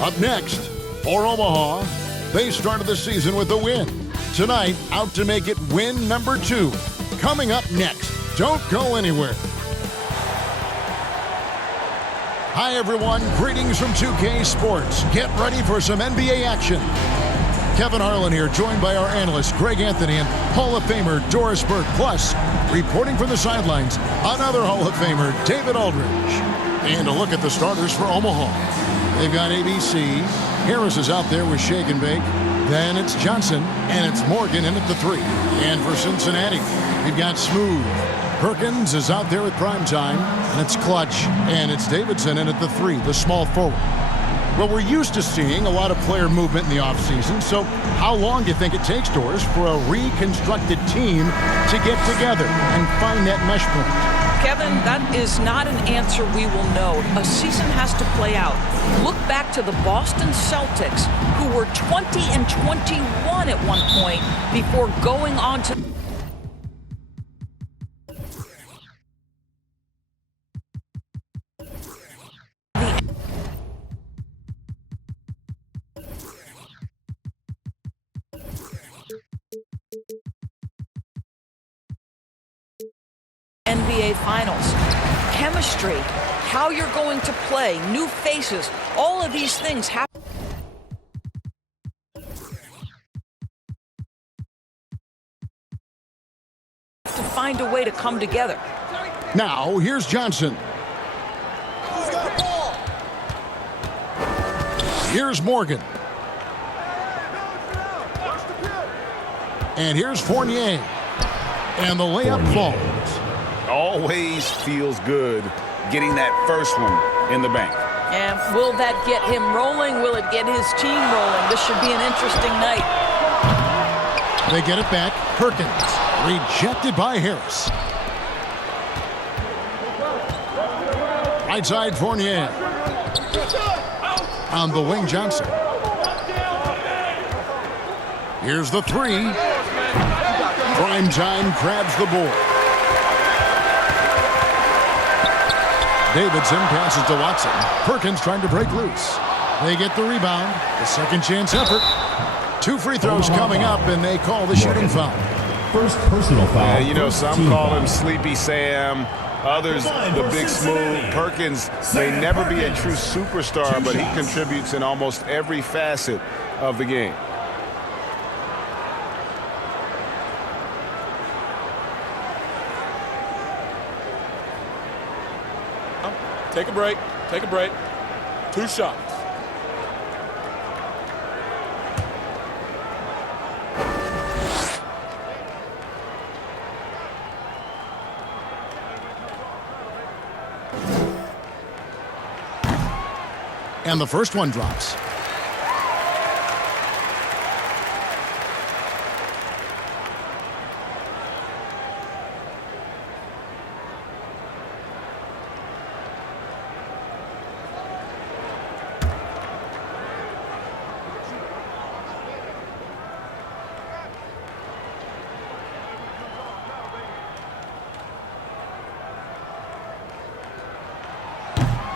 Up next, for Omaha, they started the season with a win. Tonight, out to make it win number 2. Coming up next, don't go anywhere. Hi, everyone. Greetings from 2K Sports. Get ready for some NBA action. Kevin Harlan here, joined by our analysts Greg Anthony and Hall of Famer Doris Burke. Plus, reporting from the sidelines, another Hall of Famer, David Aldridge. And a look at the starters for Omaha. They've got ABC. Harris is out there with Shake and Bake. Then it's Johnson, and it's Morgan in at the 3. And for Cincinnati, we've got Smooth. Perkins is out there at prime time, and it's Clutch. And it's Davidson in at the 3, the small forward. Well, we're used to seeing a lot of player movement in the offseason, so how long do you think it takes, Doris, for a reconstructed team to get together and find that mesh point? Kevin, that is not an answer we will know. A season has to play out. Look back to the Boston Celtics, who were 20-21 at one point before going on to NBA Finals. Chemistry, how you're going to play, new faces, all of these things happen. To find a way to come together. Now, here's Johnson. Who's got the ball? Here's Morgan. And here's Fournier. And the layup falls. Always feels good getting that first one in the bank. And will that get him rolling? Will it get his team rolling? This should be an interesting night. They get it back. Perkins. Rejected by Harris. Right side, Fournier. On the wing, Johnson. Here's the 3. Prime time grabs the board. Davidson passes to Watson. Perkins trying to break loose. They get the rebound. The second chance effort. 2 free throws coming up, and they call the shooting foul. First personal foul. Yeah, you know, some call him Sleepy Sam. Others, the Big Smooth. Perkins may never be a true superstar, but he contributes in almost every facet of the game. Take a break. Take a break. 2 shots. And the first one drops.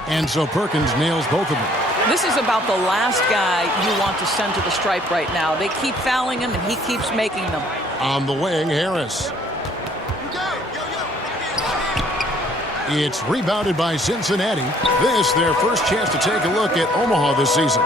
And so Perkins nails both of them. This is about the last guy you want to send to the stripe right now. They keep fouling him, and he keeps making them. On the wing, Harris. It's rebounded by Cincinnati. This, their first chance to take a look at Omaha this season.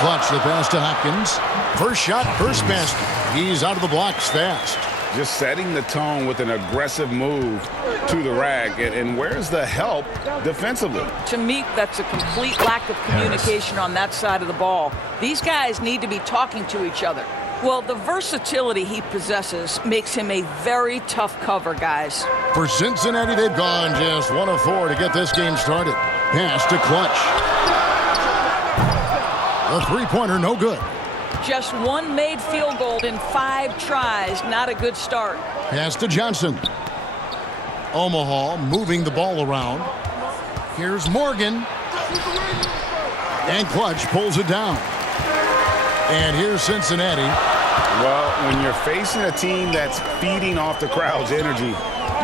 Clutch the pass to Hopkins. First shot, first basket. He's out of the blocks fast. Just setting the tone with an aggressive move to the rack. And where's the help defensively? To me, that's a complete lack of communication on that side of the ball. These guys need to be talking to each other. Well, the versatility he possesses makes him a very tough cover, guys. For Cincinnati, they've gone just 1 of 4 to get this game started. Pass to Clutch. The three-pointer, no good. Just 1 made field goal in 5 tries. Not a good start. Pass to Johnson. Omaha moving the ball around. Here's Morgan. And Clutch pulls it down. And here's Cincinnati. Well, when you're facing a team that's feeding off the crowd's energy,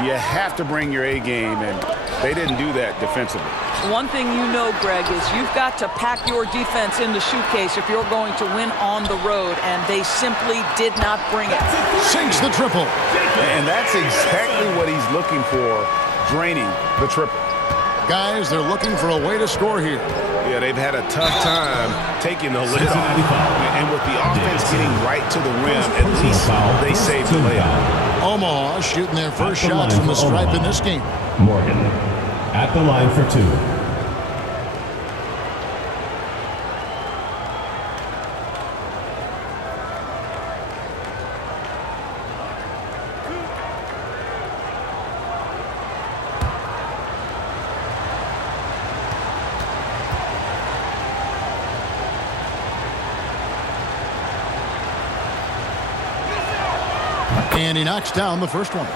you have to bring your A game, and They didn't do that defensively. One thing you know, Greg, is you've got to pack your defense in the suitcase if you're going to win on the road, and they simply did not bring it. Sinks the triple. And that's exactly what he's looking for, draining the triple. Guys, they're looking for a way to score here. Yeah, they've had a tough time taking the lid off. And with the offense getting right to the rim, at least they saved the layup. Omaha shooting their first shots from the stripe in this game. Morgan at the line for 2. And he knocks down the first one.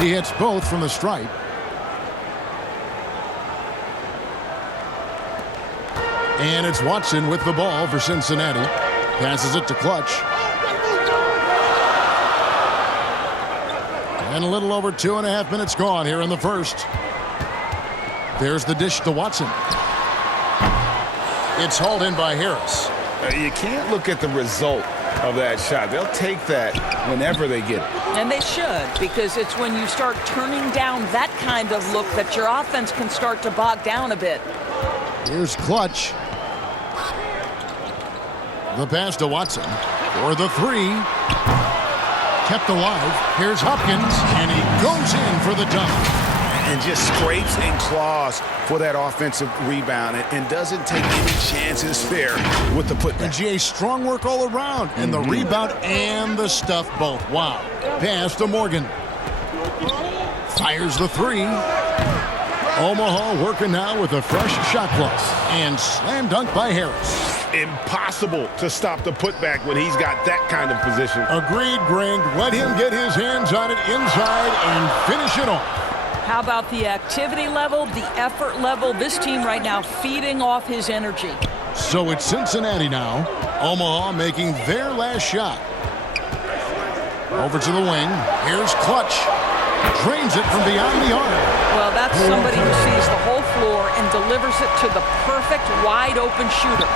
He hits both from the stripe. And it's Watson with the ball for Cincinnati. Passes it to Clutch. And a little over 2.5 minutes gone here in the first. There's the dish to Watson. It's hauled in by Harris. You can't look at the result of that shot. They'll take that whenever they get it. And they should, because it's when you start turning down that kind of look that your offense can start to bog down a bit. Here's Clutch. The pass to Watson for the 3. Kept alive. Here's Hopkins, and he goes in for the dunk. And just scrapes and claws for that offensive rebound and doesn't take any chances there with the putback. And GA, strong work all around. And the rebound and the stuff both. Wow. Pass to Morgan. Fires the 3. Omaha working now with a fresh shot clock. And slam dunk by Harris. Impossible to stop the putback when he's got that kind of position. Agreed, Greg. Let him get his hands on it inside and finish it off. How about the activity level, the effort level? This team right now feeding off his energy. So it's Cincinnati now. Omaha making their last shot. Over to the wing. Here's Clutch. Drains it from beyond the arc. Well, that's somebody who sees the whole floor and delivers it to the perfect wide-open shooter.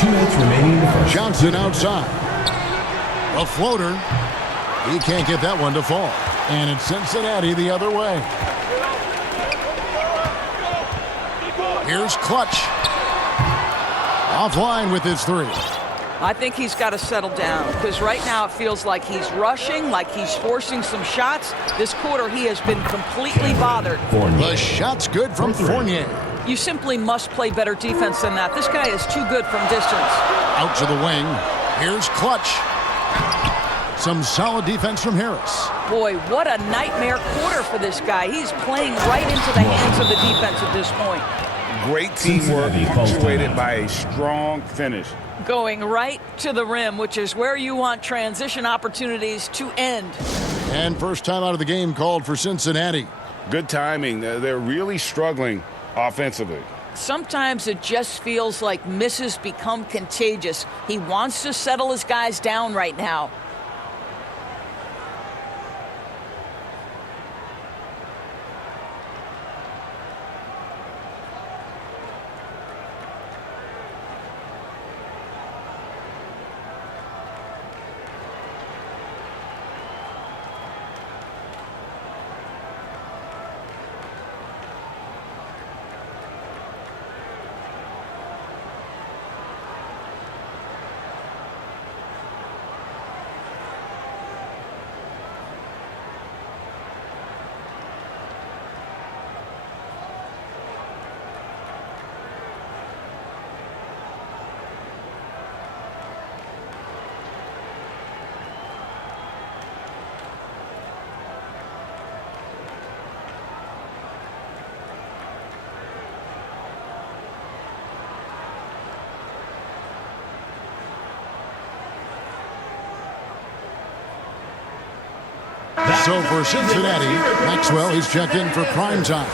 2 minutes remaining in the first. Johnson outside. A floater. He can't get that one to fall. And it's Cincinnati the other way. Here's Clutch. Offline with his 3. I think he's got to settle down, because right now it feels like he's rushing, like he's forcing some shots. This quarter he has been completely bothered. The shot's good from Fournier. You simply must play better defense than that. This guy is too good from distance. Out to the wing. Here's Clutch. Some solid defense from Harris. Boy, what a nightmare quarter for this guy. He's playing right into the hands of the defense at this point. Great teamwork punctuated by a strong finish. Going right to the rim, which is where you want transition opportunities to end. And first time out of the game called for Cincinnati. Good timing. They're really struggling offensively. Sometimes it just feels like misses become contagious. He wants to settle his guys down right now. So for Cincinnati, Maxwell, he's checked in for prime time.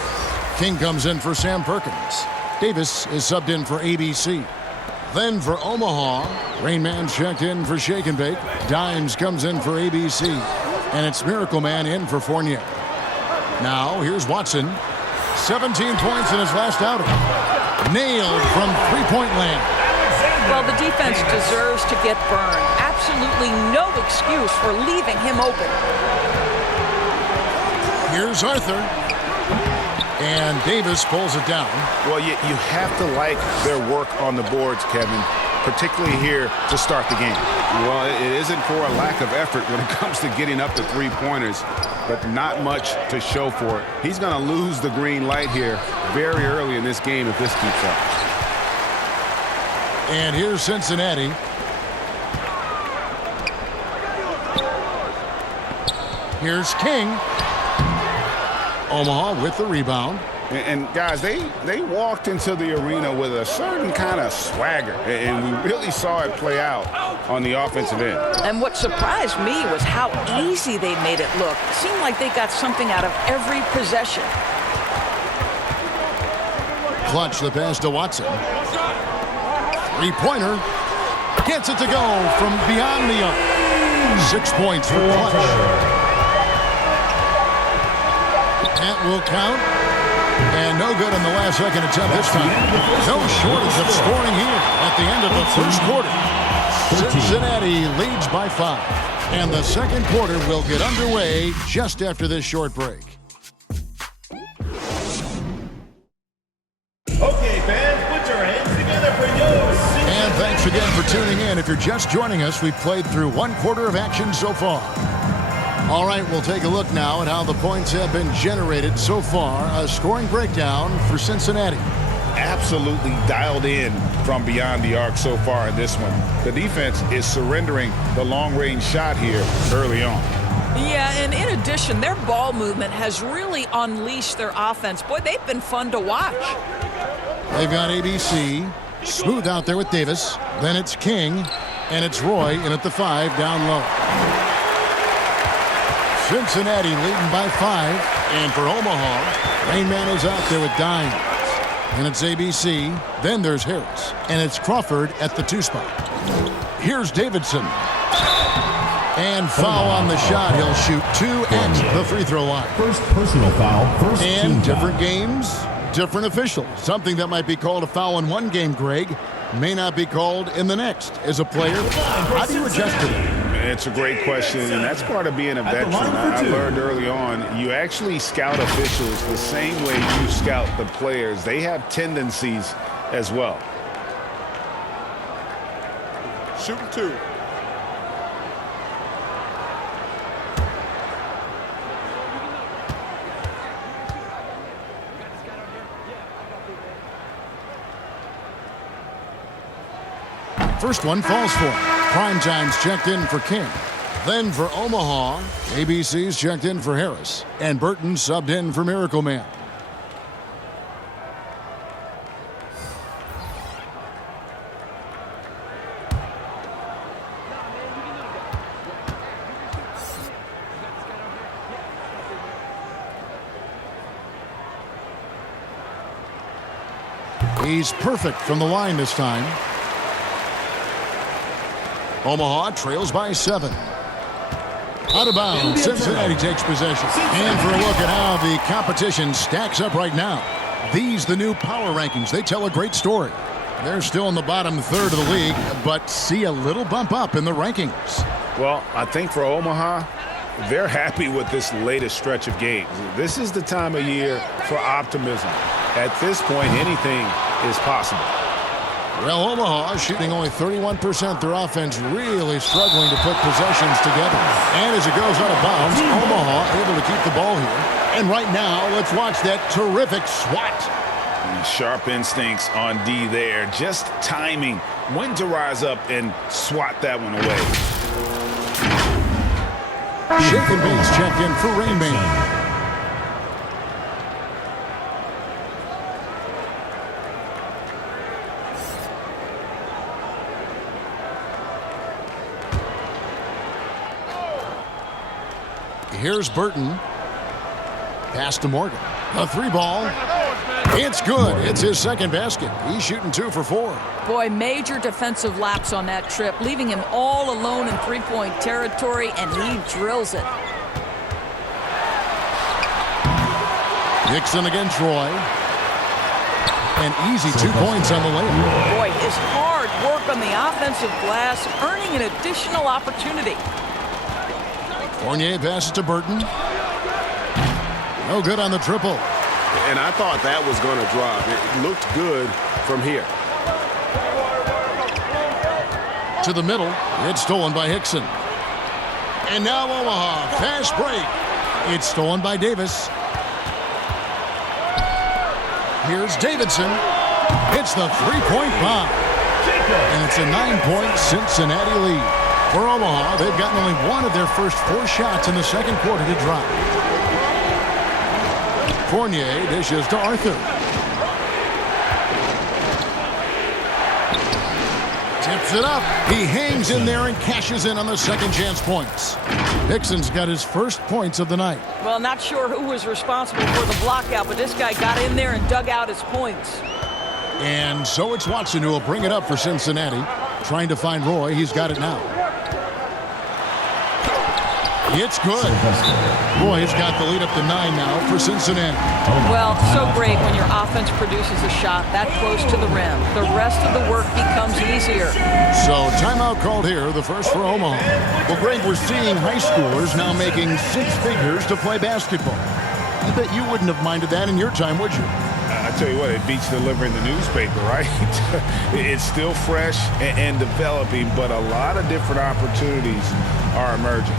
King comes in for Sam Perkins. Davis is subbed in for ABC. Then for Omaha, Rain Man's checked in for Shake and Bake. Dimes comes in for ABC. And it's Miracle Man in for Fournier. Now, here's Watson. 17 points in his last outing. Nailed from three-point land. Well, the defense deserves to get burned. Absolutely no excuse for leaving him open. Here's Arthur. And Davis pulls it down. Well, you have to like their work on the boards, Kevin, particularly here to start the game. Well, it isn't for a lack of effort when it comes to getting up to three-pointers, but not much to show for it. He's going to lose the green light here very early in this game if this keeps up. And here's Cincinnati. Here's King. Omaha with the rebound. And guys, they walked into the arena with a certain kind of swagger, and we really saw it play out on the offensive end. And what surprised me was how easy they made it look. It seemed like they got something out of every possession. Clutch the pass to Watson. Three-pointer. Gets it to go from beyond the arc. 6 points for Clutch. That will count. And no good on the last second attempt this time. No shortage of scoring here at the end of the first quarter. Cincinnati leads by 5. And the second quarter will get underway just after this short break. Okay, fans, put your hands together for yours. And thanks again for tuning in. If you're just joining us, we've played through one quarter of action so far. All right, we'll take a look now at how the points have been generated so far. A scoring breakdown for Cincinnati. Absolutely dialed in from beyond the arc so far in this one. The defense is surrendering the long-range shot here early on. Yeah, and in addition, their ball movement has really unleashed their offense. Boy, they've been fun to watch. They've got ABC. Smooth out there with Davis. Then it's King. And it's Roy in at the 5 down low. Cincinnati leading by 5. And for Omaha, Rain Man is out there with Dimes. And it's ABC. Then there's Harris. And it's Crawford at the 2 spot. Here's Davidson. And foul on the shot. He'll shoot 2 at the free throw line. First personal foul. First team And different foul. games, different officials. Something that might be called a foul in one game, Greg, may not be called in the next. As a player, how do you adjust to that? It's a great question, and that's part of being a veteran. I learned early on, you actually scout officials the same way you scout the players. They have tendencies as well. Shooting 2. First one falls for him. Primetime's checked in for King. Then for Omaha, ABC's checked in for Harris. And Burton subbed in for Miracle Man. He's perfect from the line this time. Omaha trails by 7. Out of bounds, Cincinnati takes possession. And for a look at how the competition stacks up right now. These, the new power rankings, they tell a great story. They're still in the bottom third of the league, but see a little bump up in the rankings. Well, I think for Omaha, they're happy with this latest stretch of games. This is the time of year for optimism. At this point, anything is possible. Well, Omaha shooting only 31%. Their offense really struggling to put possessions together. And as it goes out of bounds, Omaha able to keep the ball here. And right now, let's watch that terrific swat. Sharp instincts on D there. Just timing when to rise up and swat that one away. Shake and Bates checked in for Rain Man. Here's Burton. Pass to Morgan. A 3-ball. It's good. It's his second basket. He's shooting 2 for 4. Boy, major defensive lapse on that trip, leaving him all alone in three-point territory, and he drills it. Dixon against Roy. An easy 2 points on the layup. Boy, his hard work on the offensive glass, earning an additional opportunity. Fournier passes to Burton. No good on the triple. And I thought that was going to drop. It looked good from here. To the middle. It's stolen by Hickson. And now Omaha. Fast break. It's stolen by Davis. Here's Davidson. It's the 3-point bomb. And it's a 9-point Cincinnati lead. For Omaha, they've gotten only one of their first 4 shots in the second quarter to drop. Fournier dishes to Arthur. Tips it up. He hangs in there and cashes in on the second chance points. Hickson's got his first points of the night. Well, not sure who was responsible for the blockout, but this guy got in there and dug out his points. And so it's Watson who will bring it up for Cincinnati. Trying to find Roy. He's got it now. It's good. Boy, he's got the lead up to 9 now for Cincinnati. Well, so great when your offense produces a shot that close to the rim. The rest of the work becomes easier. So timeout called here, the first for Omaha. Well, Greg, we're seeing high schoolers now making 6 figures to play basketball. I bet you wouldn't have minded that in your time, would you? I tell you what, it beats delivering the newspaper, right? It's still fresh and developing, but a lot of different opportunities are emerging.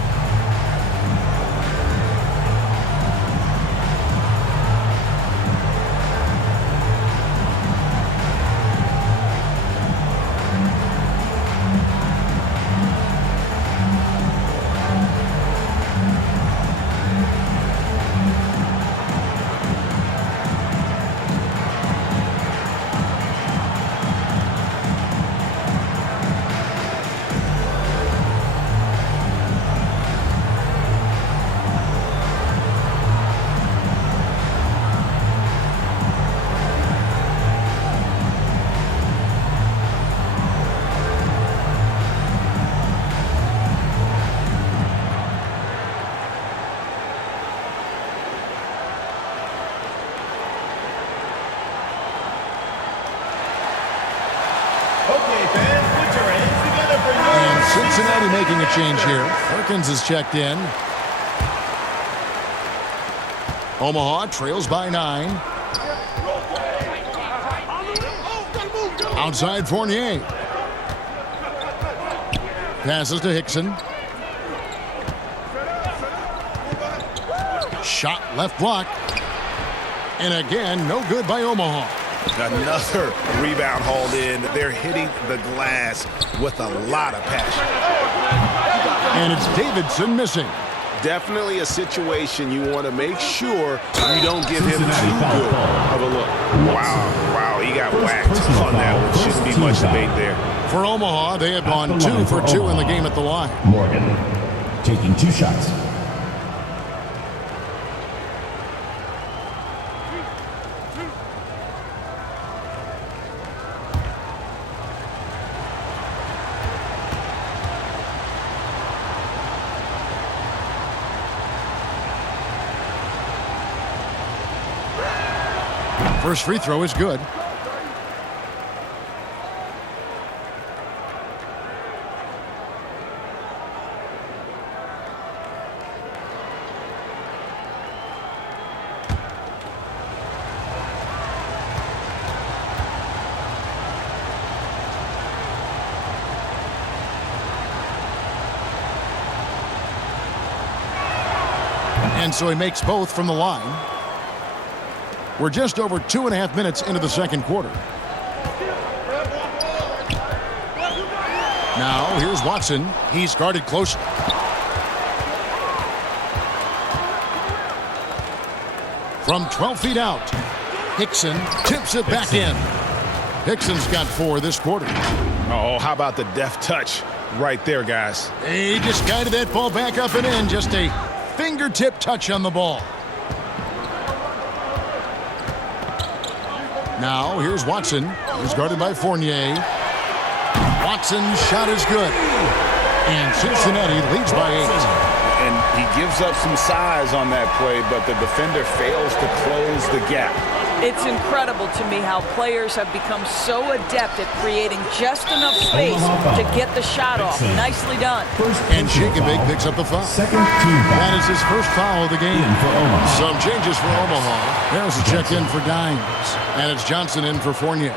Cincinnati making a change here. Perkins is checked in. Omaha trails by 9. Outside Fournier. Passes to Hickson. Shot left block. And again, no good by Omaha. Another rebound hauled in. They're hitting the glass with a lot of passion. And it's Davidson missing. Definitely a situation you want to make sure you don't give him too good of a look. Wow, he got whacked on that one. Shouldn't be much debate there. For Omaha, they have gone 2 for 2 in the game at the line. Morgan taking 2 shots. First free throw is good. And so he makes both from the line. We're just over 2.5 minutes into the second quarter. Now, here's Watson. He's guarded close. From 12 feet out, Hickson tips it back in. Hickson's got 4 this quarter. Oh, how about the deft touch right there, guys? He just guided that ball back up and in. Just a fingertip touch on the ball. Now, here's Watson. He's guarded by Fournier. Watson's shot is good. And Cincinnati leads by 8. And he gives up some size on that play, but the defender fails to close the gap. It's incredible to me how players have become so adept at creating just enough space to get the shot off. Nicely done. And Shake and Bake picks up the foul. Second team foul. That is his first foul of the game. For Omaha. Some changes for Omaha. There's a check in for Dimes. And it's Johnson in for Fournier.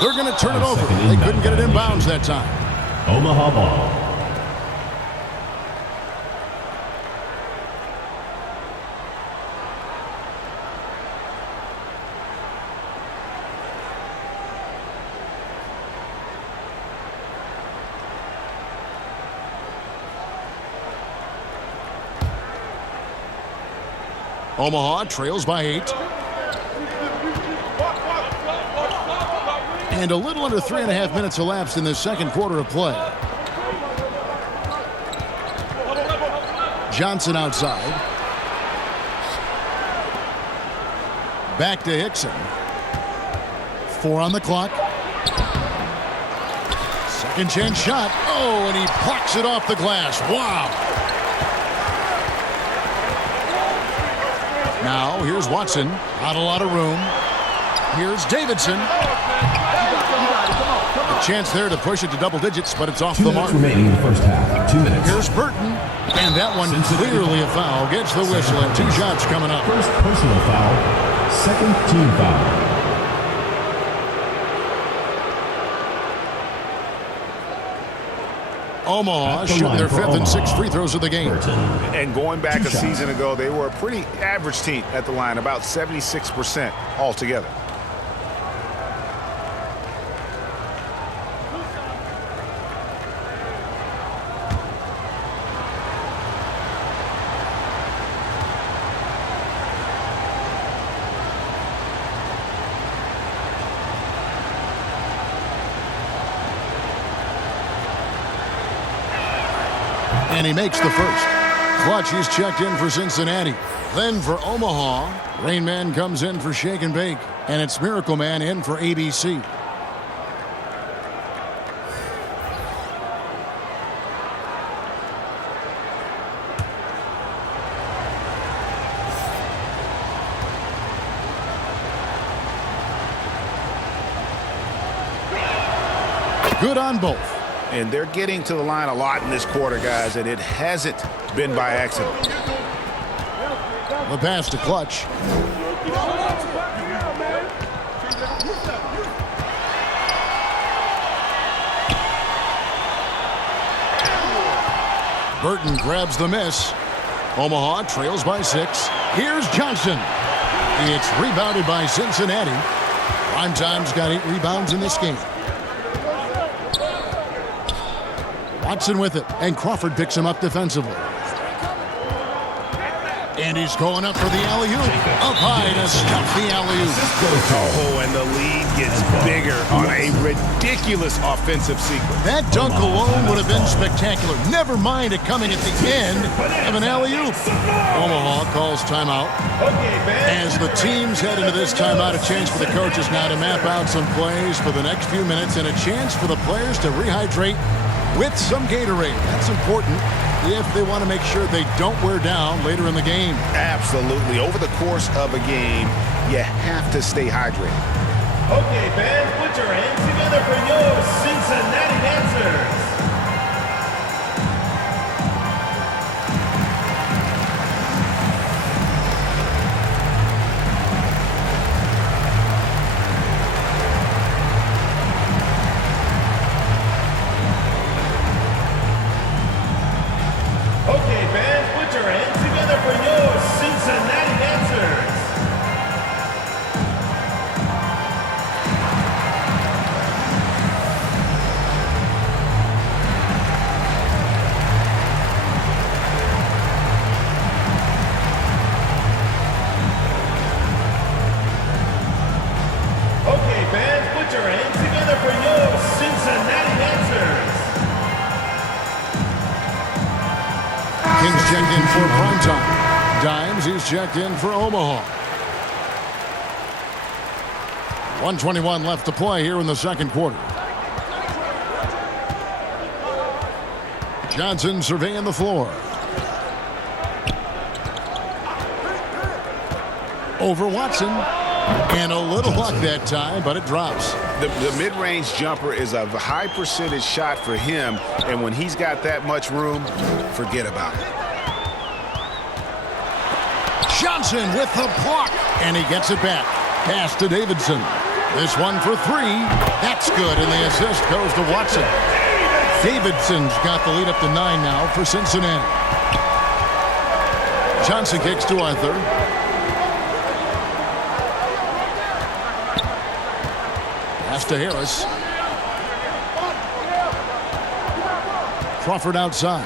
They're going to turn it over. They couldn't get it in bounds that time. Omaha ball. Omaha trails by 8. And a little under 3.5 minutes elapsed in the second quarter of play. Johnson outside. Back to Hickson. 4 on the clock. Second chance shot. Oh, and he plucks it off the glass. Wow. Now, here's Watson. Not a lot of room. Here's Davidson. A chance there to push it to double digits, but it's off the mark. 2 minutes remaining in the first half. 2 minutes. Here's Burton. And that one clearly a foul. Gets the whistle, and 2 shots coming up. First personal foul. Second team foul. Omaha shooting their 5th and 6th free throws of the game. And going back a season ago, they were a pretty average team at the line, about 76% altogether. And he makes the first. Clutch, he's checked in for Cincinnati. Then for Omaha, Rain Man comes in for Shake and Bake. And it's Miracle Man in for ABC. Good on both. And they're getting to the line a lot in this quarter, guys, and it hasn't been by accident. The pass to Clutch. Burton grabs the miss. Omaha trails by 6. Here's Johnson. It's rebounded by Cincinnati. Primetime's got 8 rebounds in this game. Watson with it, and Crawford picks him up defensively. And he's going up for the alley-oop. Up high to stop the alley-oop. Oh, and the lead gets bigger on a ridiculous offensive sequence. That dunk alone would have been spectacular. Never mind it coming at the end of an alley-oop. Omaha calls timeout. As the teams head into this timeout, a chance for the coaches now to map out some plays for the next few minutes and a chance for the players to rehydrate with some Gatorade. That's important if they want to make sure they don't wear down later in the game. Absolutely. Over the course of a game, you have to stay hydrated. Okay, fans, put your hands together for your Cincinnati dancers. Okay, fans, put your hands together for your Cincinnati dancers. checked in for primetime. Dimes, he's checked in for Omaha. 1:21 left to play here in the second quarter. Johnson surveying the floor. Over Watson. And a little luck that time, but it drops. The mid-range jumper is a high percentage shot for him, and when he's got that much room, forget about it. Johnson with the block, and he gets it back. Pass to Davidson. This one for three. That's good, and the assist goes to Watson. Davidson's got the lead up to 9 now for Cincinnati. Johnson kicks to Arthur. Pass to Harris. Crawford outside.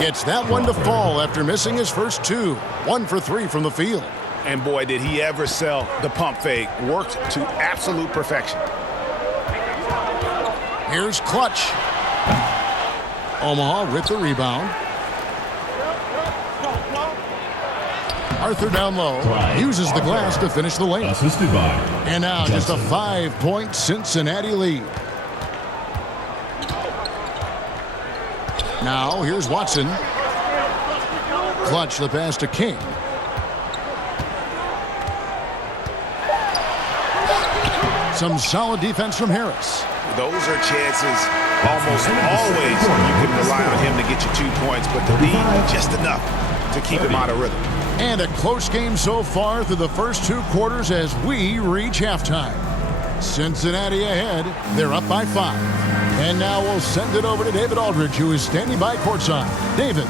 Gets that one to fall after missing his first 2. 1 for 3 from the field. And boy, did he ever sell the pump fake. Worked to absolute perfection. Here's Clutch. Omaha with the rebound. Arthur down low. Uses the glass to finish the lane. Assisted by. And now just a 5-point Cincinnati lead. Now here's Watson. Clutch the pass to King. Some solid defense from Harris. Those are chances almost always you can rely on him to get you 2 points, but to be just enough to keep him out of rhythm. And a close game so far through the first 2 quarters as we reach halftime. Cincinnati ahead. They're up by 5. And now we'll send it over to David Aldridge, who is standing by courtside. David.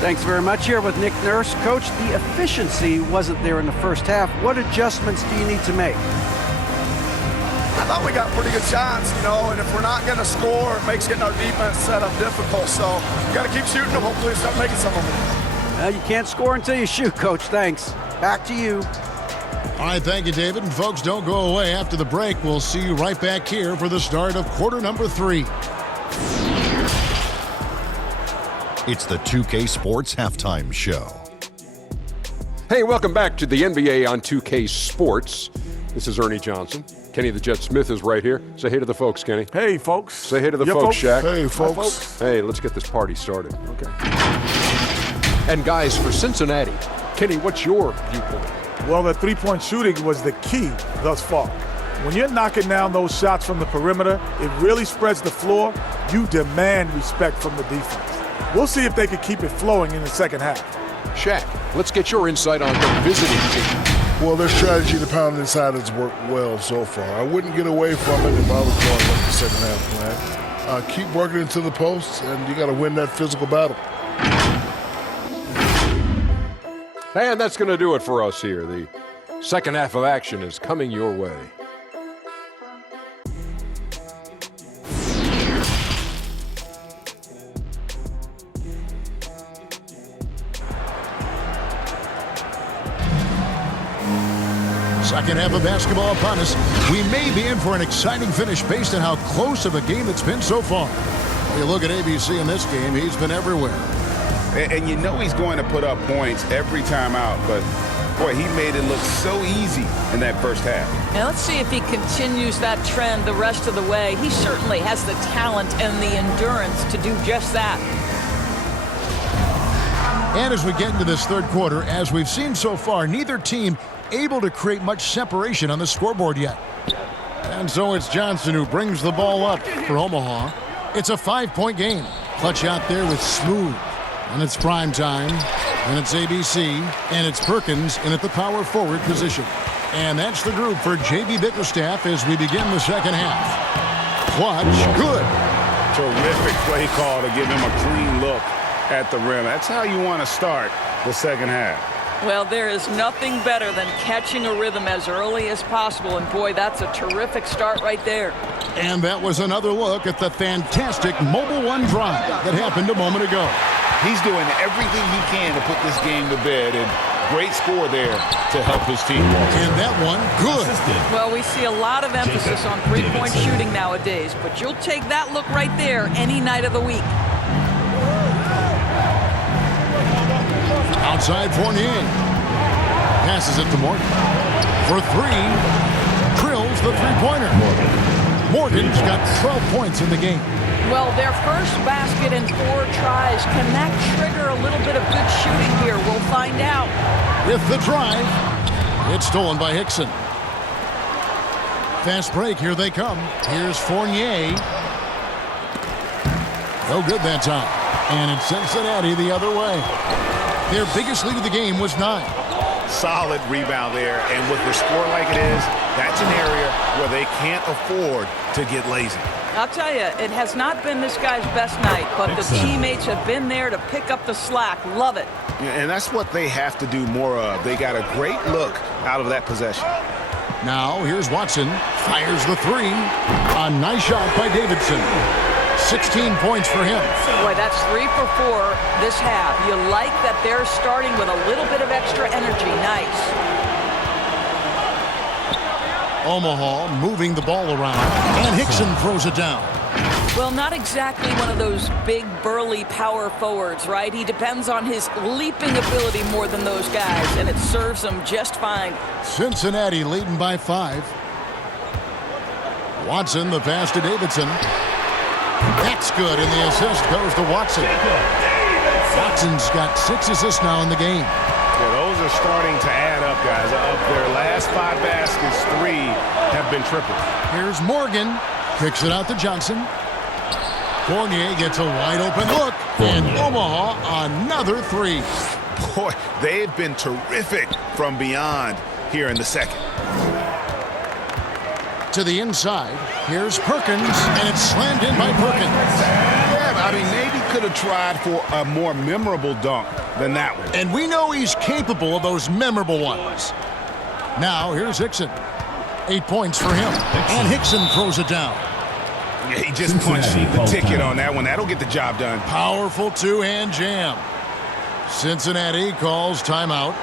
Thanks very much. Here with Nick Nurse. Coach, the efficiency wasn't there in the first half. What adjustments do you need to make? I thought we got pretty good shots, and if we're not going to score, it makes getting our defense set up difficult. So we got to keep shooting them. Hopefully start making some of them. Well, you can't score until you shoot, Coach. Thanks. Back to you. All right, thank you, David. And folks, don't go away. After the break, we'll see you right back here for the start of quarter number 3. It's the 2K Sports Halftime Show. Hey, welcome back to the NBA on 2K Sports. This is Ernie Johnson. Kenny the Jet Smith is right here. Say hey to the folks, Kenny. Hey, folks. Say hey to the folks, Shaq. Hey, folks. Hey, let's get this party started. Okay. And guys, for Cincinnati, Kenny, what's your viewpoint? Well, the three-point shooting was the key thus far. When you're knocking down those shots from the perimeter, it really spreads the floor. You demand respect from the defense. We'll see if they can keep it flowing in the second half. Shaq, let's get your insight on the visiting team. Well, their strategy to pound inside has worked well so far. I wouldn't get away from it if I was going with the second half plan. Keep working into the posts, and you got to win that physical battle. And that's going to do it for us here. The second half of action is coming your way. Second half of basketball upon us. We may be in for an exciting finish based on how close of a game it's been so far. You look at ABC in this game, he's been everywhere. And you know he's going to put up points every time out, but boy, he made it look so easy in that first half. Now let's see if he continues that trend the rest of the way. He certainly has the talent and the endurance to do just that. And as we get into this third quarter, as we've seen so far, neither team able to create much separation on the scoreboard yet. And so it's Johnson who brings the ball up for Omaha. It's a 5-point game. Clutch out there with Smooth. And it's prime time. And it's ABC. And it's Perkins in at the power forward position. And that's the group for J.B. Bickerstaff as we begin the second half. Clutch, good. Terrific play call to give him a clean look at the rim. That's how you want to start the second half. Well, there is nothing better than catching a rhythm as early as possible. And boy, that's a terrific start right there. And that was another look at the fantastic Mobile One drive that happened a moment ago. He's doing everything he can to put this game to bed, and Great score there to help his team. And that one, good. Well, we see a lot of emphasis on three-point shooting nowadays, but you'll take that look right there any night of the week. Outside Fournier. Passes it to Morgan. For three. Drills the three-pointer. Morgan's got 12 points in the game. Well, their first basket in 4 tries. Can that trigger a little bit of good shooting here? We'll find out. With the drive. It's stolen by Hickson. Fast break. Here they come. Here's Fournier. No good that time. And it's Cincinnati the other way. Their biggest lead of the game was 9. Solid rebound there, and with the score like it is, that's an area where they can't afford to get lazy. I'll tell you, it has not been this guy's best night, but the teammates have been there to pick up the slack. Love it. And that's what they have to do more of. They got a great look out of that possession. Now, here's Watson. Fires the three. A nice shot by Davidson. 16 points for him. Boy, that's 3 for 4 this half. You like that they're starting with a little bit of extra energy. Nice. Omaha moving the ball around. And Hickson throws it down. Well, not exactly one of those big, burly power forwards, right? He depends on his leaping ability more than those guys, and it serves him just fine. Cincinnati leading by 5. Watson, the pass to Davidson. That's good, and the assist goes to Watson. Watson's got 6 assists now in the game. Yeah, those are starting to add up, guys. Of their last 5 baskets, 3 have been tripled. Here's Morgan. Kicks it out to Johnson. Fournier gets a wide open look. And Omaha, another 3. Boy, they've been terrific from beyond here in the second. To the inside. Here's Perkins, and it's slammed in by Perkins. Yeah, I mean, maybe could have tried for a more memorable dunk than that one. And we know he's capable of those memorable ones. Now, here's Hickson. 8 points for him. And Hickson throws it down. Yeah, he just punched the ticket on that one. That'll get the job done. Powerful two-hand jam. Cincinnati calls timeout.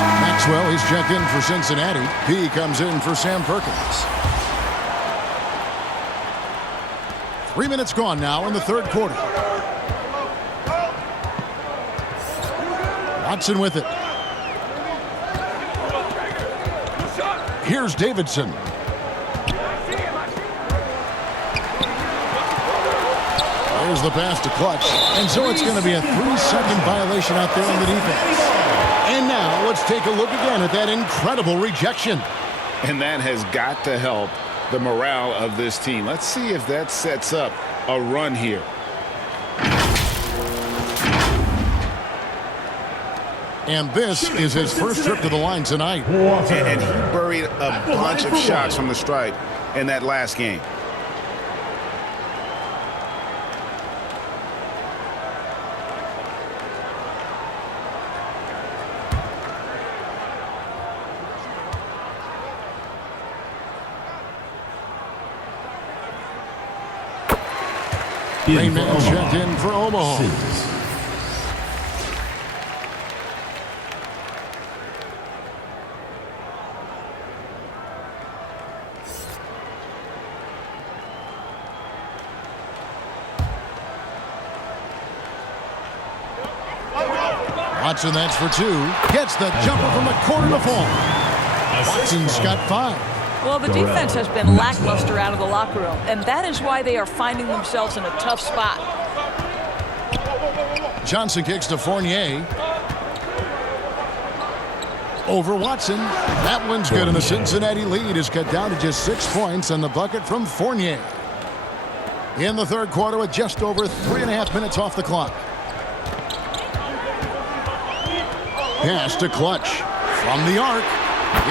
Maxwell, he's checked in for Cincinnati. He comes in for Sam Perkins. 3 minutes gone now in the third quarter. Watson with it. Here's Davidson. There's the pass to Clutch. And so it's going to be a 3-second violation out there on the defense. And now let's take a look again at that incredible rejection. And that has got to help the morale of this team. Let's see if that sets up a run here. And this is his first trip to the line tonight. And he buried a bunch of shots from the stripe in that last game. Rainman checked in for Omaha. Watson, that's for 2. Gets the jumper from the corner to fall. Watson's got 5. Well, the defense has been lackluster out of the locker room, and that is why they are finding themselves in a tough spot. Johnson kicks to Fournier. Over Watson. That one's good, and the Cincinnati lead is cut down to just 6 points on the bucket from Fournier. In the third quarter with just over 3.5 minutes off the clock. Pass to Clutch. From the arc.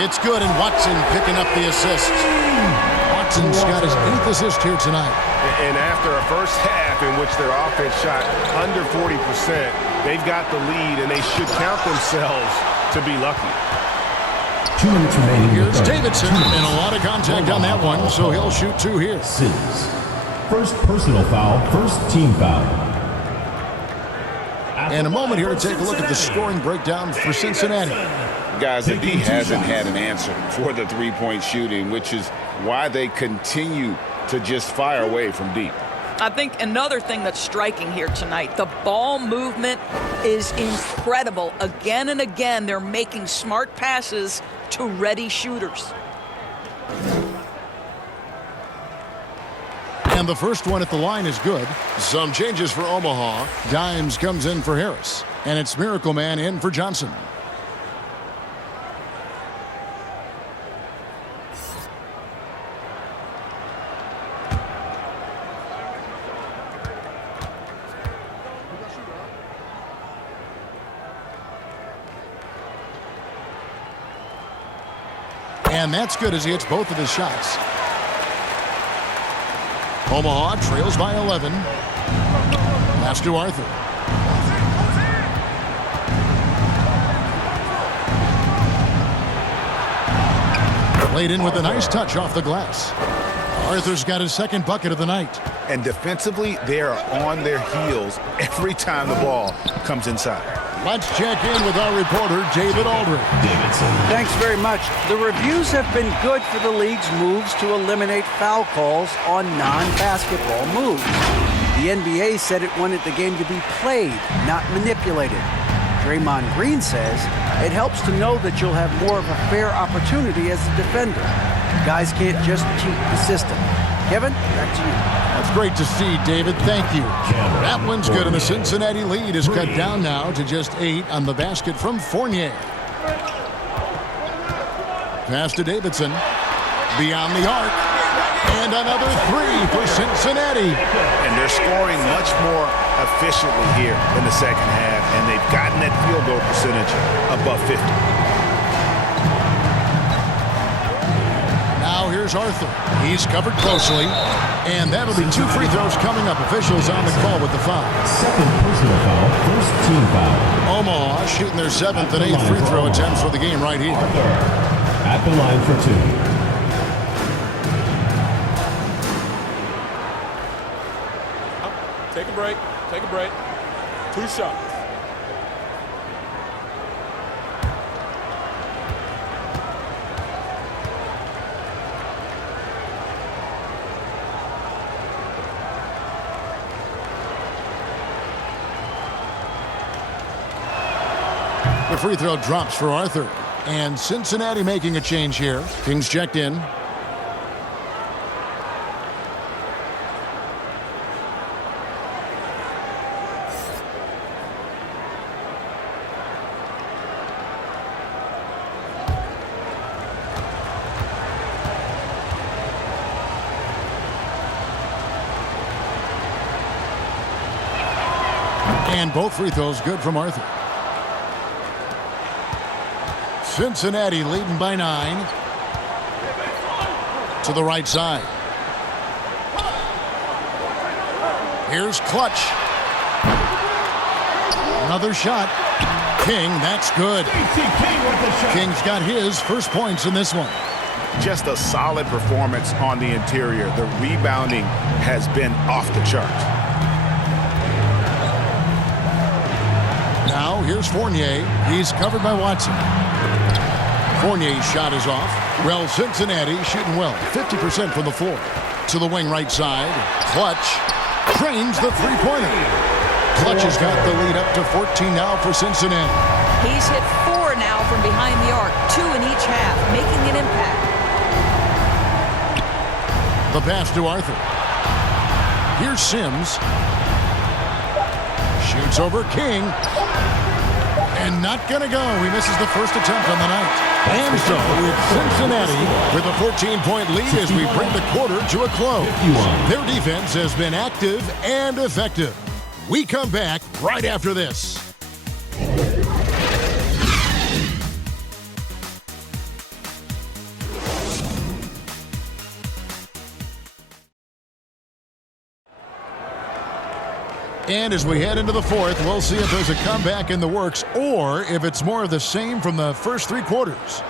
It's good, and Watson picking up the assist. Watson's got his 8th assist here tonight. And after a first half in which their offense shot under 40%, they've got the lead, and they should count themselves to be lucky. 2 minutes remaining. Here's Davidson, and a lot of contact on that one, so he'll shoot 2 here. First personal foul, first team foul. And a moment here to take a look at the scoring breakdown for Cincinnati. Guys, the D hasn't had an answer for the three-point shooting, which is why they continue to just fire away from deep. I think another thing that's striking here tonight, the ball movement is incredible. Again and again, they're making smart passes to ready shooters. And the first one at the line is good. Some changes for Omaha. Dimes comes in for Harris. And it's Miracle Man in for Johnson. And that's good as he hits both of his shots. Omaha trails by 11. Pass to Arthur. Played in with a nice touch off the glass. Arthur's got his second bucket of the night. And defensively, they are on their heels every time the ball comes inside. Let's check in with our reporter, David Aldridge. Thanks very much. The reviews have been good for the league's moves to eliminate foul calls on non-basketball moves. The NBA said it wanted the game to be played, not manipulated. Draymond Green says it helps to know that you'll have more of a fair opportunity as a defender. Guys can't just cheat the system. Kevin, back to you. That's great to see, David. Thank you. That one's good, and the Cincinnati lead is cut down now to just 8 on the basket from Fournier. Pass to Davidson. Beyond the arc. And another 3 for Cincinnati. And they're scoring much more efficiently here in the second half, and they've gotten that field goal percentage above 50. Now here's Arthur. He's covered closely. And that'll be 2 free throws coming up. Officials on the call with the foul. Second personal foul, first team foul. Omaha shooting their 7th and 8th free throw attempts for the game right here. Arthur at the line for 2. Take a break. Take a break. 2 shots. The free throw drops for Arthur. And Cincinnati making a change here. Kings checked in. And both free throws good from Arthur. Cincinnati leading by 9. To the right side. Here's Clutch. Another shot. King, that's good. King's got his first points in this one. Just a solid performance on the interior. The rebounding has been off the charts. Now here's Fournier. He's covered by Watson. Fournier's shot is off. Well, Cincinnati shooting well. 50% from the floor. To the wing right side. Clutch. Trains the three-pointer. Clutch has got the lead up to 14 now for Cincinnati. He's hit 4 now from behind the arc, 2 in each half, making an impact. The pass to Arthur. Here's Sims. Shoots over King. And not going to go. He misses the first attempt on the night. And so it's Cincinnati with a 14-point lead as we bring the quarter to a close. Their defense has been active and effective. We come back right after this. And as we head into the fourth, we'll see if there's a comeback in the works or if it's more of the same from the first 3 quarters.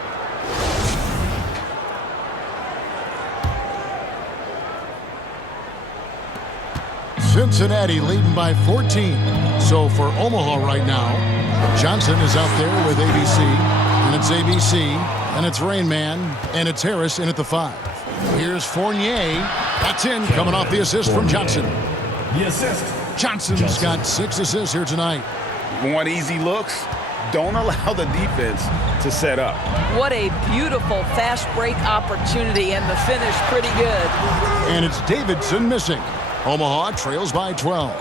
Cincinnati leading by 14. So for Omaha right now, Johnson is out there with ABC, and it's ABC, and it's Rain Man, and it's Harris in at the 5. Here's Fournier. That's in, coming off the assist from Johnson. The assist. Johnson's got 6 assists here tonight. Want easy looks? Don't allow the defense to set up. What a beautiful fast break opportunity, and the finish pretty good. And it's Davidson missing. Omaha trails by 12.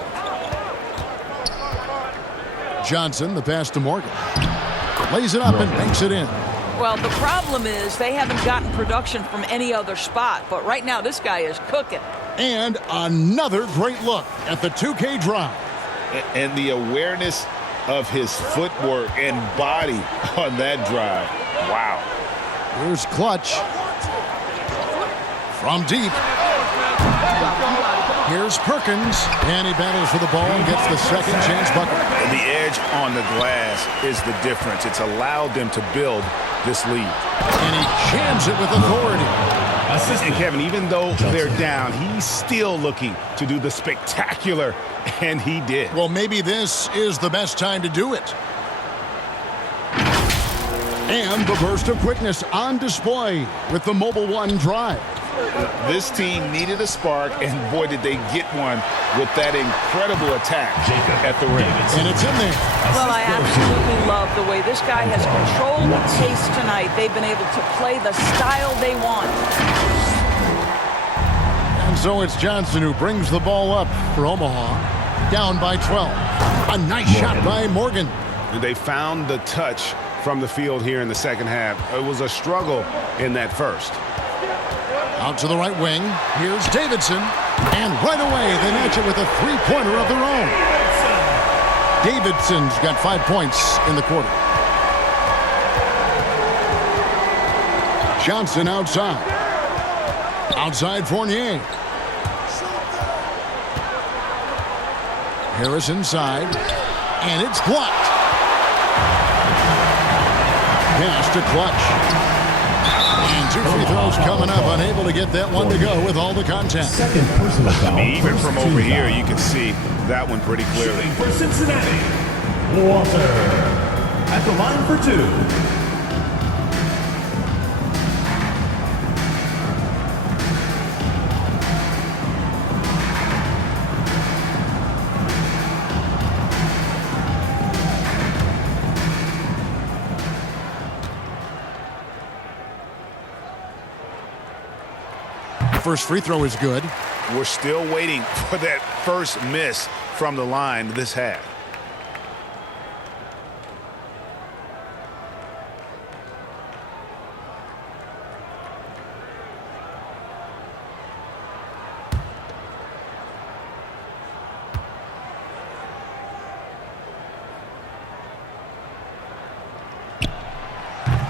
Johnson, the pass to Morgan. Lays it up and banks it in. Well, the problem is they haven't gotten production from any other spot, but right now this guy is cooking. And another great look at the 2K drive. And the awareness of his footwork and body on that drive. Wow. Here's Clutch. From deep. Here's Perkins. And he battles for the ball and gets the second chance bucket. The edge on the glass is the difference. It's allowed them to build this lead. And he jams it with authority. And Kevin, even though they're down, he's still looking to do the spectacular, and he did. Well, maybe this is the best time to do it. And the burst of quickness on display with the Mobile One drive. This team needed a spark, and boy, did they get one with that incredible attack at the rim. And it's in there. Well, I absolutely love the way this guy has controlled the pace tonight. They've been able to play the style they want. And so it's Johnson who brings the ball up for Omaha, down by 12. A nice shot by Morgan. They found the touch from the field here in the second half. It was a struggle in that first. Out to the right wing. Here's Davidson. And right away, they match it with a three-pointer of their own. Davidson's got 5 points in the quarter. Johnson outside. Outside Fournier. Harris inside. And it's blocked. Pass to Clutch. And 2 free throws coming up, unable to get that one to go with all the contact. Second personal foul. Even from over here, you can see that one pretty clearly. For Cincinnati, Walter at the line for 2. First free throw is good. We're still waiting for that first miss from the line this half.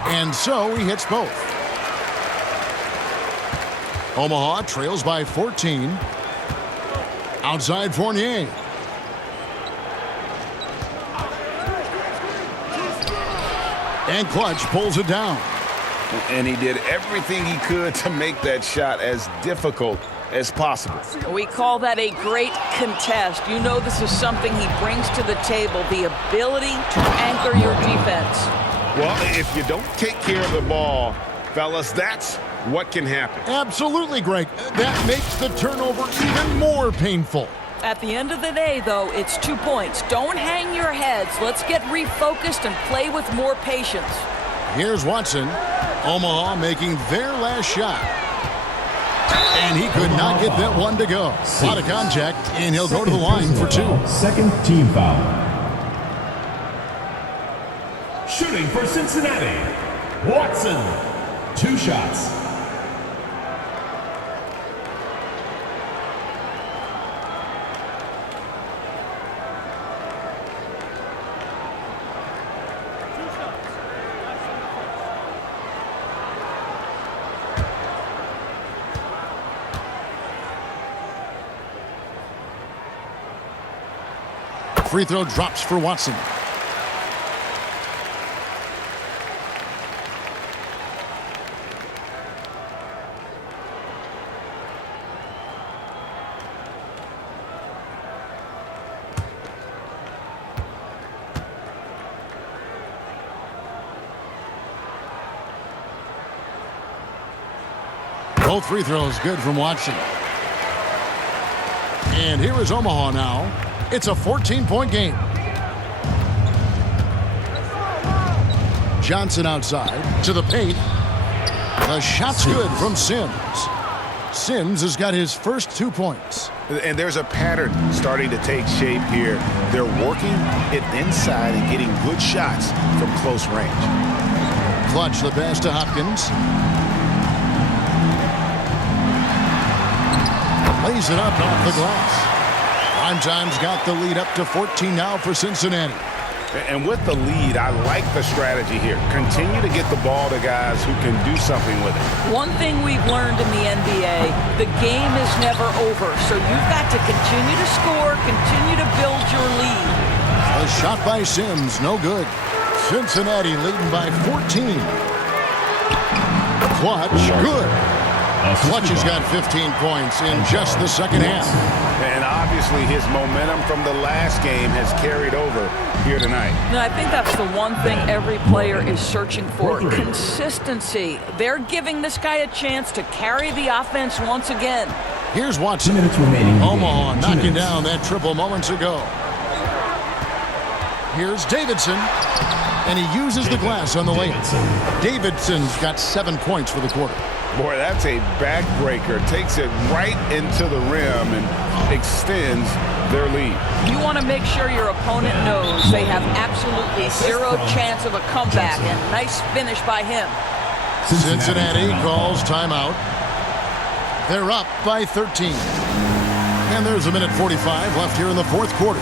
And so he hits both. Omaha trails by 14. Outside Fournier. And Clutch pulls it down. And he did everything he could to make that shot as difficult as possible. We call that a great contest. You know this is something he brings to the table, the ability to anchor your defense. Well, if you don't take care of the ball, fellas, that's what can happen. Absolutely, Greg. That makes the turnover even more painful. At the end of the day, though, it's 2 points. Don't hang your heads. Let's get refocused and play with more patience. Here's Watson. Omaha making their last shot. And he could not get that one to go. A lot of contact, and he'll go to the line for 2. Second team foul. Shooting for Cincinnati, Watson. 2 shots. Free throw drops for Watson. Both free throws good from Watson. And here is Omaha now. It's a 14-point game. Johnson outside to the paint. The shot's good from Sims. Sims has got his first 2 points. And there's a pattern starting to take shape here. They're working it inside and getting good shots from close range. Clutch the pass to Hopkins. Lays it up off the glass. Primetime's got the lead up to 14 now for Cincinnati. And with the lead, I like the strategy here. Continue to get the ball to guys who can do something with it. One thing we've learned in the NBA, the game is never over. So you've got to continue to score, continue to build your lead. A shot by Sims, no good. Cincinnati leading by 14. Clutch, good. Clutch has got 15 points in just the second half. And obviously his momentum from the last game has carried over here tonight. No, I think that's the one thing every player is searching for. Consistency. They're giving this guy a chance to carry the offense once again. Here's Watson. 2 minutes remaining. Omaha knocking down that triple moments ago. Here's Davidson. And he uses the glass on the layup. Davidson's got 7 points for the quarter. Boy, that's a backbreaker. Takes it right into the rim and extends their lead. You want to make sure your opponent knows they have absolutely zero chance of a comeback, and nice finish by him. Cincinnati calls timeout. They're up by 13. And there's a minute 45 left here in the fourth quarter.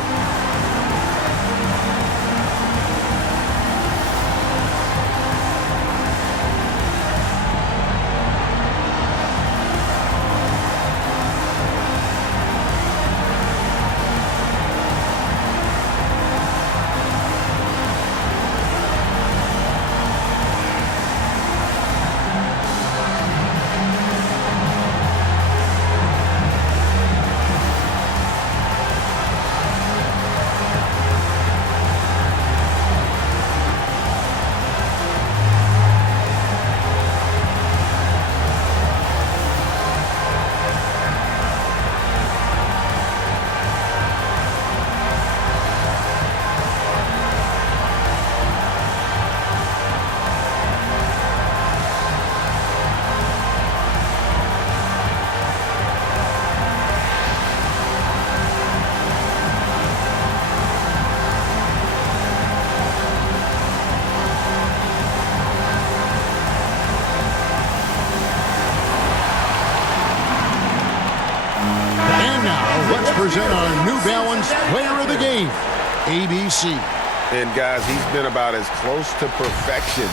Present our New Balance Player of the Game, ABC. And guys, he's been about as close to perfection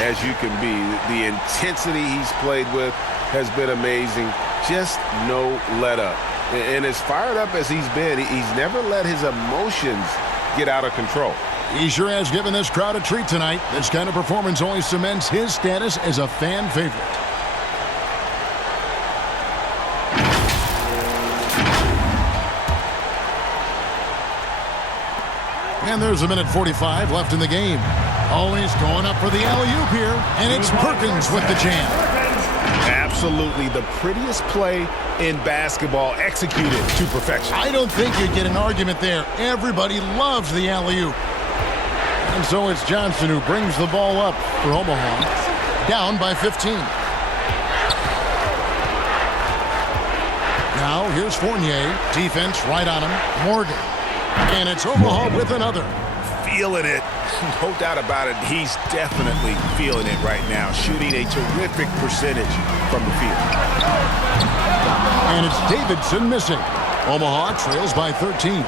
as you can be. The intensity he's played with has been amazing. Just no let up. And as fired up as he's been, he's never let his emotions get out of control. He sure has given this crowd a treat tonight. This kind of performance only cements his status as a fan favorite. And there's a minute 45 left in the game. Always going up for the alley-oop here, and it's Perkins with the jam. Absolutely the prettiest play in basketball, executed to perfection. I don't think you'd get an argument there. Everybody loves the alley-oop. And so it's Johnson who brings the ball up for Omaha. Down by 15. Now here's Fournier. Defense right on him. Morgan. And it's Omaha with another. Feeling it. No doubt about it. He's definitely feeling it right now. Shooting a terrific percentage from the field. And it's Davidson missing. Omaha trails by 13.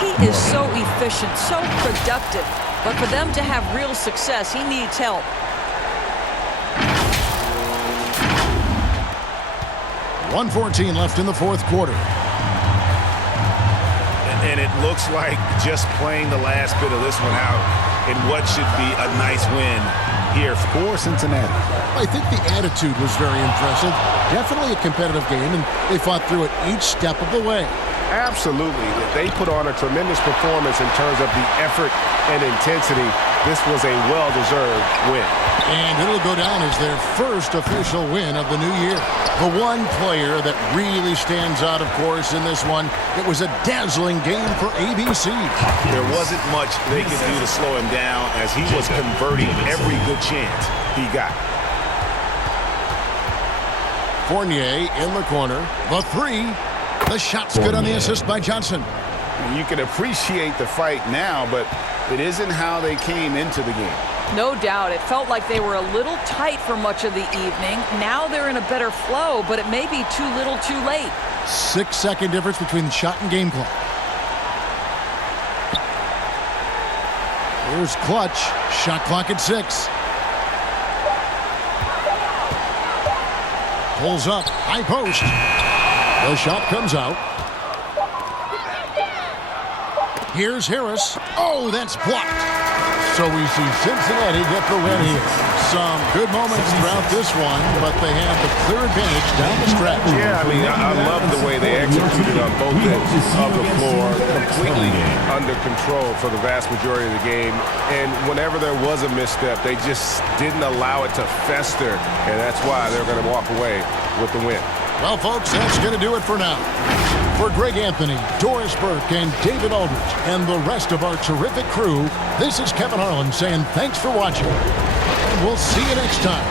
He is so efficient, so productive. But for them to have real success, he needs help. .114 left in the fourth quarter. And it looks like just playing the last bit of this one out in what should be a nice win here for Cincinnati. I think the attitude was very impressive. Definitely a competitive game, and they fought through it each step of the way. Absolutely. They put on a tremendous performance in terms of the effort and intensity. This was a well-deserved win. And it'll go down as their first official win of the new year. The one player that really stands out, of course, in this one, it was a dazzling game for ABC. There wasn't much they could do to slow him down as he was converting every good chance he got. Fournier in the corner. The three. The shot's good on the assist by Johnson. You can appreciate the fight now, but it isn't how they came into the game. No doubt. It felt like they were a little tight for much of the evening. Now they're in a better flow, but it may be too little too late. 6-second difference between the shot and game clock. Here's Clutch. Shot clock at 6. Pulls up. High post. The shot comes out. Here's Harris. Oh, that's blocked. So we see Cincinnati get the win here. Some good moments throughout this one, but they have the clear advantage down the stretch. Yeah, I mean, I love the way they executed on both ends of the floor. Completely under control for the vast majority of the game. And whenever there was a misstep, they just didn't allow it to fester. And that's why they're going to walk away with the win. Well, folks, that's going to do it for now. For Greg Anthony, Doris Burke, and David Aldridge, and the rest of our terrific crew, this is Kevin Harlan saying thanks for watching. And we'll see you next time.